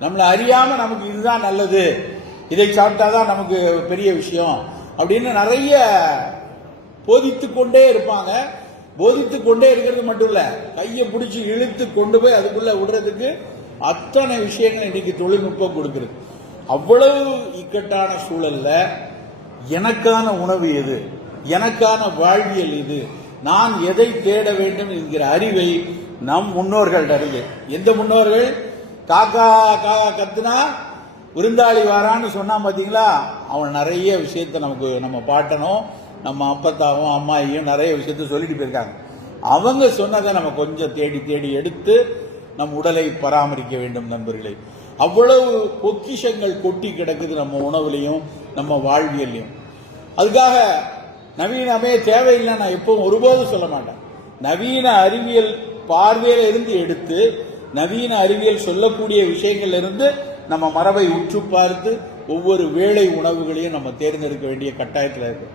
நம்மளை அறியாம நமக்கு இதுதான் நல்லது, இதை சாப்பிட்டாதான் நமக்கு பெரிய விஷயம் அப்படின்னு நிறைய போதித்து கொண்டே இருப்பாங்க. போதித்து கொண்டே இருக்கிறது மட்டும் இல்ல, கையை பிடிச்சி இழுத்து கொண்டு போய் அதுக்குள்ள விடுறதுக்கு அத்தனை விஷயங்கள் இன்னைக்கு தொழில்நுட்பம் கொடுக்குறது. அவ்வளவு இக்கட்டான சூழல்ல எனக்கான உணவு எது, எனக்கான வாழ்வியல் இது, நான் எதை தேட வேண்டும் என்கிற அறிவை நம் முன்னோர்கள் அறிவு. எந்த முன்னோர்கள்? காக்கா காக்கா கத்துனா விருந்தாளி வாரான்னு சொன்னா பாத்தீங்களா, அவன் நிறைய விஷயத்த நமக்கு நம்ம பாட்டனும் நம்ம அப்பத்தாவும் அம்மாயியும் நிறைய விஷயத்த சொல்லிட்டு போயிருக்காங்க. அவங்க சொன்னதை நம்ம கொஞ்சம் தேடி தேடி எடுத்து நம் உடலை பராமரிக்க வேண்டும் நண்பர்களே. அவ்வளவு பொக்கிஷங்கள் கொட்டி கிடக்குது நம்ம உணவுலையும் நம்ம வாழ்வியலையும். அதுக்காக நவீனமே தேவையில்லை நான் எப்பவும் ஒருபோதும் சொல்ல மாட்டேன். நவீன அறிவியல் பார்வையில இருந்து எடுத்து நவீன அறிவியல் சொல்லக்கூடிய விஷயங்கள்ல இருந்து நம்ம மரபை உற்று பார்த்து ஒவ்வொரு வேளை உணவுகளையும் நம்ம தேர்ந்தெடுக்க வேண்டிய கட்டாயத்தில் இருக்கு.